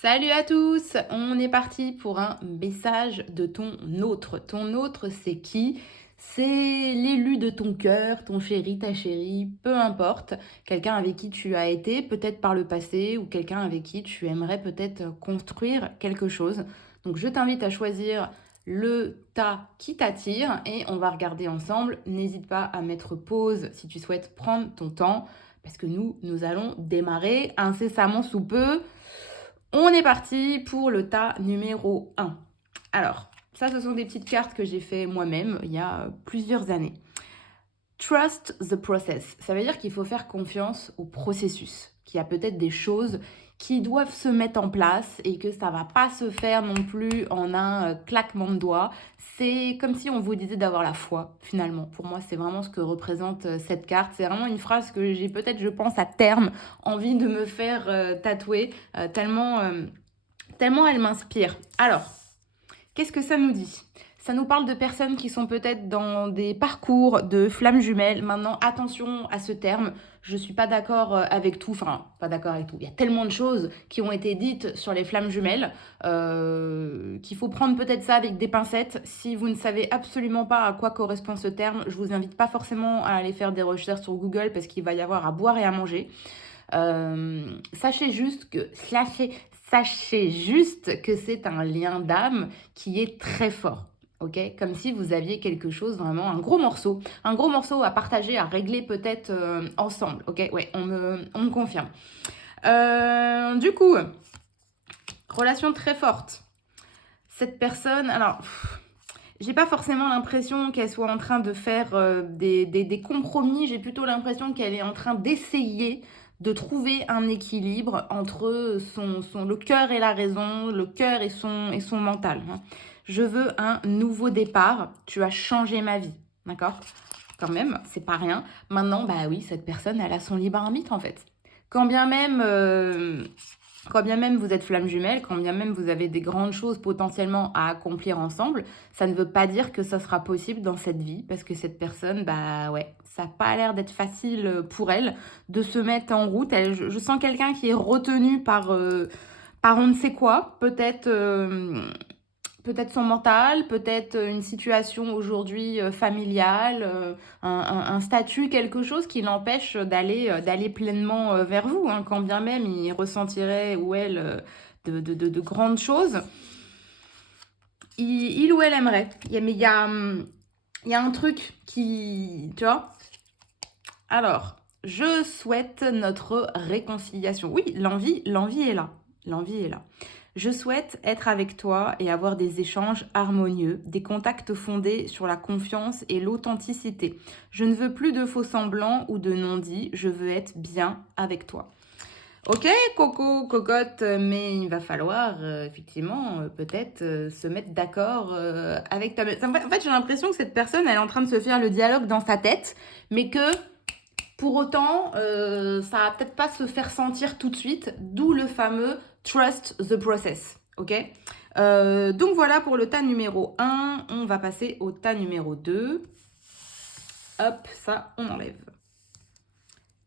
Salut à tous, on est parti pour un message de ton autre. Ton autre, c'est qui? C'est l'élu de ton cœur, ton chéri, ta chérie, peu importe. Quelqu'un avec qui tu as été peut-être par le passé ou quelqu'un avec qui tu aimerais peut-être construire quelque chose. Donc je t'invite à choisir le tas qui t'attire et on va regarder ensemble. N'hésite pas à mettre pause si tu souhaites prendre ton temps parce que nous allons démarrer incessamment sous peu. On est parti pour le tas numéro 1. Alors, ça, ce sont des petites cartes que j'ai fait moi-même il y a plusieurs années. Trust the process. Ça veut dire qu'il faut faire confiance au processus, qu'il y a peut-être des choses qui doivent se mettre en place et que ça va pas se faire non plus en un claquement de doigts. C'est comme si on vous disait d'avoir la foi, finalement. Pour moi, c'est vraiment ce que représente cette carte. C'est vraiment une phrase que j'ai peut-être, je pense, à terme, envie de me faire tatouer, tellement elle m'inspire. Alors, qu'est-ce que ça nous dit? Ça nous parle de personnes qui sont peut-être dans des parcours de flammes jumelles. Maintenant, attention à ce terme. Je ne suis pas d'accord avec tout. Enfin, pas d'accord avec tout. Il y a tellement de choses qui ont été dites sur les flammes jumelles qu'il faut prendre peut-être ça avec des pincettes. Si vous ne savez absolument pas à quoi correspond ce terme, je vous invite pas forcément à aller faire des recherches sur Google parce qu'il va y avoir à boire et à manger. Sachez juste que c'est un lien d'âme qui est très fort. Ok, comme si vous aviez quelque chose vraiment, un gros morceau à partager, à régler peut-être ensemble. Ok, ouais, on me confirme. Du coup, relation très forte. Cette personne, alors, j'ai pas forcément l'impression qu'elle soit en train de faire des compromis, j'ai plutôt l'impression qu'elle est en train d'essayer de trouver un équilibre entre le cœur et la raison, le cœur et son mental. Je veux un nouveau départ, tu as changé ma vie, d'accord? Quand même, c'est pas rien. Maintenant, bah oui, cette personne, elle a son libre arbitre en fait. Quand bien même quand bien même vous êtes flamme jumelle, quand bien même vous avez des grandes choses potentiellement à accomplir ensemble, ça ne veut pas dire que ça sera possible dans cette vie, parce que cette personne, bah ouais, ça n'a pas l'air d'être facile pour elle de se mettre en route. Je sens quelqu'un qui est retenu par on ne sait quoi, peut-être son mental, peut-être une situation aujourd'hui familiale, un statut, quelque chose qui l'empêche d'aller pleinement vers vous, hein, quand bien même il ressentirait ou elle de grandes choses. Il ou elle aimerait. Mais il y a un truc qui... Tu vois? Alors, je souhaite notre réconciliation. Oui, l'envie est là. L'envie est là. Je souhaite être avec toi et avoir des échanges harmonieux, des contacts fondés sur la confiance et l'authenticité. Je ne veux plus de faux semblants ou de non-dits, je veux être bien avec toi. Ok, Coco, cocotte, mais il va falloir effectivement peut-être se mettre d'accord avec toi. En fait, j'ai l'impression que cette personne, elle est en train de se faire le dialogue dans sa tête, mais que pour autant, ça va peut-être pas se faire sentir tout de suite, d'où le fameux trust the process. Ok. Donc voilà pour le tas numéro 1. On va passer au tas numéro 2. Hop, ça, on enlève.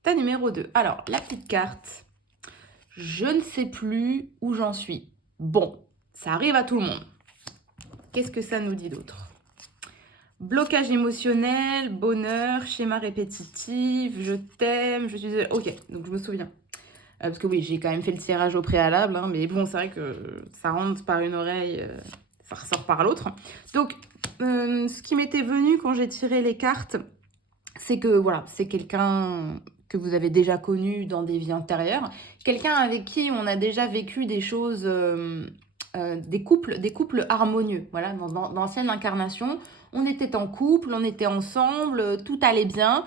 Tas numéro 2. Alors, la petite carte. Je ne sais plus où j'en suis. Bon, ça arrive à tout le monde. Qu'est-ce que ça nous dit d'autre? Blocage émotionnel, bonheur, schéma répétitif, je t'aime, je suis... Ok, donc je me souviens. Parce que oui, j'ai quand même fait le tirage au préalable, hein, mais bon, c'est vrai que ça rentre par une oreille, ça ressort par l'autre. Donc, ce qui m'était venu quand j'ai tiré les cartes, c'est que voilà, c'est quelqu'un que vous avez déjà connu dans des vies antérieures, quelqu'un avec qui on a déjà vécu des choses, des couples harmonieux. Voilà, dans l'ancienne incarnation, on était en couple, on était ensemble, tout allait bien,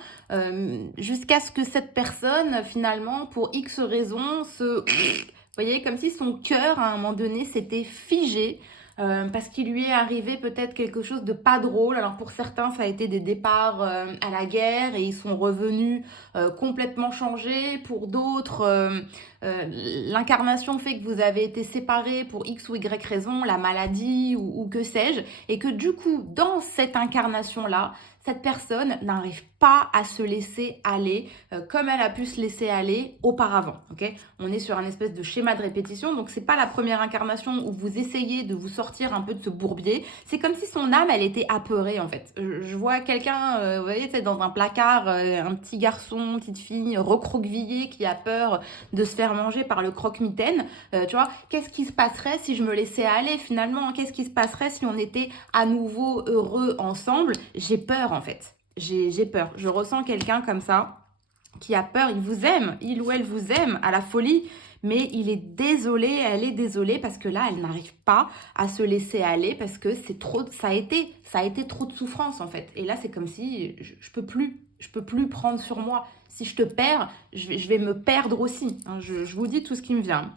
jusqu'à ce que cette personne, finalement, pour X raisons, vous voyez, comme si son cœur, à un moment donné, s'était figé. Parce qu'il lui est arrivé peut-être quelque chose de pas drôle. Alors pour certains, ça a été des départs à la guerre et ils sont revenus complètement changés. Pour d'autres, l'incarnation fait que vous avez été séparés pour X ou Y raison, la maladie ou que sais-je. Et que du coup, dans cette incarnation-là, cette personne n'arrive pas à se laisser aller comme elle a pu se laisser aller auparavant. Okay, on est sur un espèce de schéma de répétition, donc c'est pas la première incarnation où vous essayez de vous sortir un peu de ce bourbier. C'est comme si son âme, elle était apeurée en fait. Je vois quelqu'un, vous voyez, dans un placard, un petit garçon, petite fille, recroquevillé qui a peur de se faire manger par le croque-mitaine. Tu vois, qu'est-ce qui se passerait si je me laissais aller finalement? Qu'est-ce qui se passerait si on était à nouveau heureux ensemble? J'ai peur en fait. J'ai peur. Je ressens quelqu'un comme ça qui a peur. Il vous aime, il ou elle vous aime à la folie, mais il est désolé, elle est désolée parce que là, elle n'arrive pas à se laisser aller parce que c'est trop, ça a été trop de souffrance en fait. Et là, c'est comme si je peux plus prendre sur moi. Si je te perds, je vais me perdre aussi. Hein. Je vous dis tout ce qui me vient.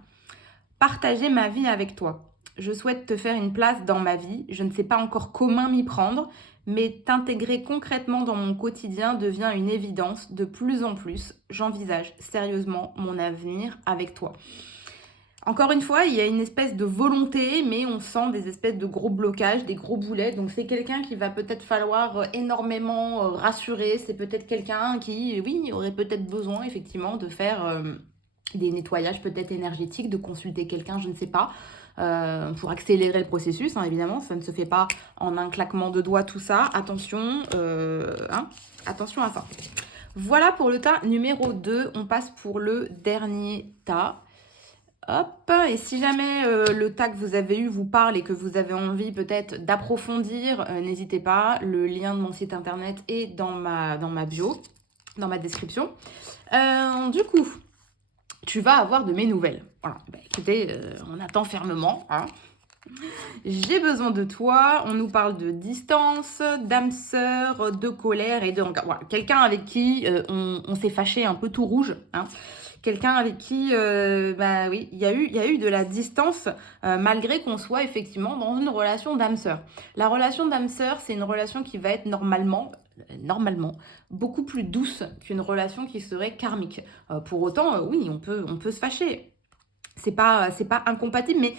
Partager ma vie avec toi. Je souhaite te faire une place dans ma vie. Je ne sais pas encore comment m'y prendre, mais t'intégrer concrètement dans mon quotidien devient une évidence de plus en plus. J'envisage sérieusement mon avenir avec toi. Encore une fois, il y a une espèce de volonté, mais on sent des espèces de gros blocages, des gros boulets. Donc c'est quelqu'un qui va peut-être falloir énormément rassurer. C'est peut-être quelqu'un qui, oui, aurait peut-être besoin effectivement de faire des nettoyages peut-être énergétiques, de consulter quelqu'un, je ne sais pas, pour accélérer le processus, hein, évidemment. Ça ne se fait pas en un claquement de doigts, tout ça. Attention, attention à ça. Voilà pour le tas numéro 2. On passe pour le dernier tas. Hop, et si jamais le tas que vous avez eu vous parle et que vous avez envie peut-être d'approfondir, n'hésitez pas. Le lien de mon site internet est dans ma bio, dans ma description. Du coup, tu vas avoir de mes nouvelles. Voilà, bah, écoutez, on attend fermement. Hein. J'ai besoin de toi. On nous parle de distance, d'âme sœur, de colère et de rancœur. Voilà, quelqu'un avec qui on s'est fâché un peu tout rouge. Hein. Quelqu'un avec qui, bah oui, il y a eu de la distance malgré qu'on soit effectivement dans une relation d'âme sœur. La relation d'âme sœur, c'est une relation qui va être normalement beaucoup plus douce qu'une relation qui serait karmique. Pour autant, oui, on peut se fâcher. C'est pas incompatible, mais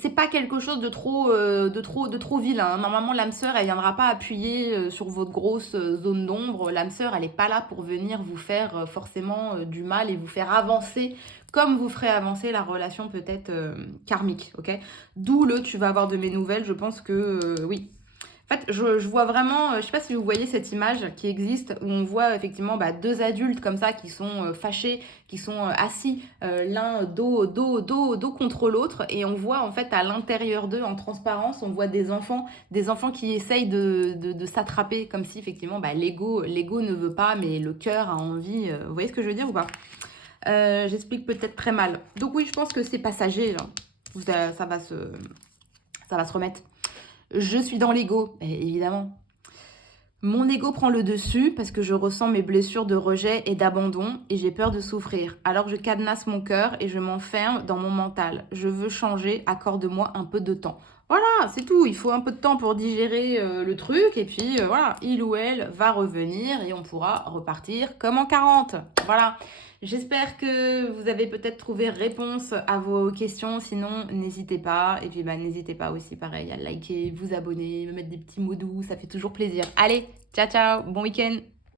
c'est pas quelque chose de trop vilain. Hein. Normalement, l'âme sœur, elle viendra pas appuyer sur votre grosse zone d'ombre. L'âme sœur, elle est pas là pour venir vous faire forcément du mal et vous faire avancer comme vous ferez avancer la relation peut-être karmique, ok? D'où tu vas avoir de mes nouvelles. Je pense que oui. En fait, je vois vraiment, je sais pas si vous voyez cette image qui existe où on voit effectivement deux adultes comme ça qui sont fâchés, qui sont assis l'un dos contre l'autre et on voit en fait à l'intérieur d'eux en transparence, on voit des enfants qui essayent de s'attraper comme si effectivement l'ego ne veut pas mais le cœur a envie. Vous voyez ce que je veux dire ou pas? J'explique peut-être très mal. Donc oui, je pense que c'est passager. Là. Ça va se remettre. Je suis dans l'ego, évidemment. Mon ego prend le dessus parce que je ressens mes blessures de rejet et d'abandon et j'ai peur de souffrir. Alors je cadenasse mon cœur et je m'enferme dans mon mental. Je veux changer, accorde-moi un peu de temps. Voilà, c'est tout. Il faut un peu de temps pour digérer le truc et puis voilà, il ou elle va revenir et on pourra repartir comme en 40. Voilà. J'espère que vous avez peut-être trouvé réponse à vos questions. Sinon, n'hésitez pas. Et puis, n'hésitez pas aussi, pareil, à liker, vous abonner, me mettre des petits mots doux. Ça fait toujours plaisir. Allez, ciao, ciao. Bon week-end.